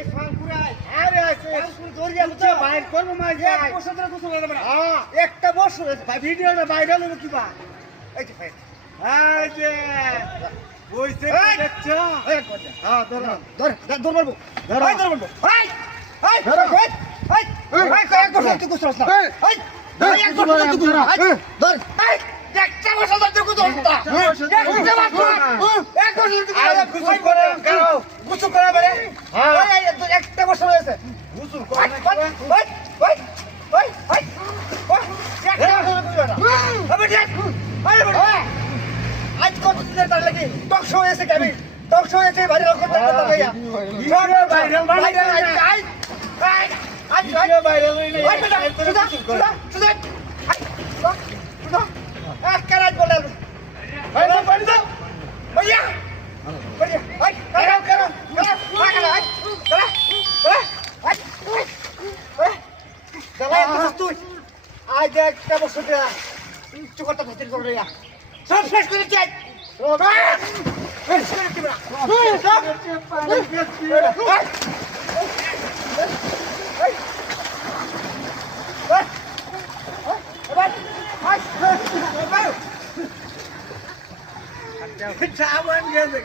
এই ফাঙ্কুরাই আরে আছে ফাঙ্কুর দরিয়া তো বাইর করব মাই যাই এক বছর ধরে গোসল করে না হ্যাঁ একটা বছর হয়েছে ভাই ভিডিওটা ভাইরাল হলো কি বা এই যে ভাই এই যে বইছে এই! দেখছো এই কথা হ্যাঁ ধরো ধর মারবো ধরো। এই ধর মারবো এই এই ধরো। এই এই এক বছর তুই গোসল না এই! এই এই এক বছর তুই গোসল এই ধর এই একটা বছর তুই গোসল না একটা বছর এক বছর তুই আরে গোসল করে কেন? গোসল করে বেরে হ্যাঁ। এই একটা বছর হয়েছে গুসল ওই করে না ওই ওই ওই ওই ওই একটা বছর তুই না আবে দেখ আরে বড় আজ কত দিনের তার লাগি টক শো হয়েছে কেমন টক শো হয়েছে ভাই রকম টাকা তো ভাইয়া ভিডিও ভাইরাল ভাইরা আজ আজ ভিডিও ভাইরাল হই ওই বেটা না সুদা সুদা সুদা সুদা এক কারাজ বলে ভাই না পারি দাও ভাইয়া ভাইয়া আই কারা কারা কারা কারা আই কারা কারা আই দালাই তুই আজ একটা বছর দেয়া তুই কত ভেতর করে রে সব শেষ করে চাই সব শেষ করে দিবা সব চাওয়ান গেছে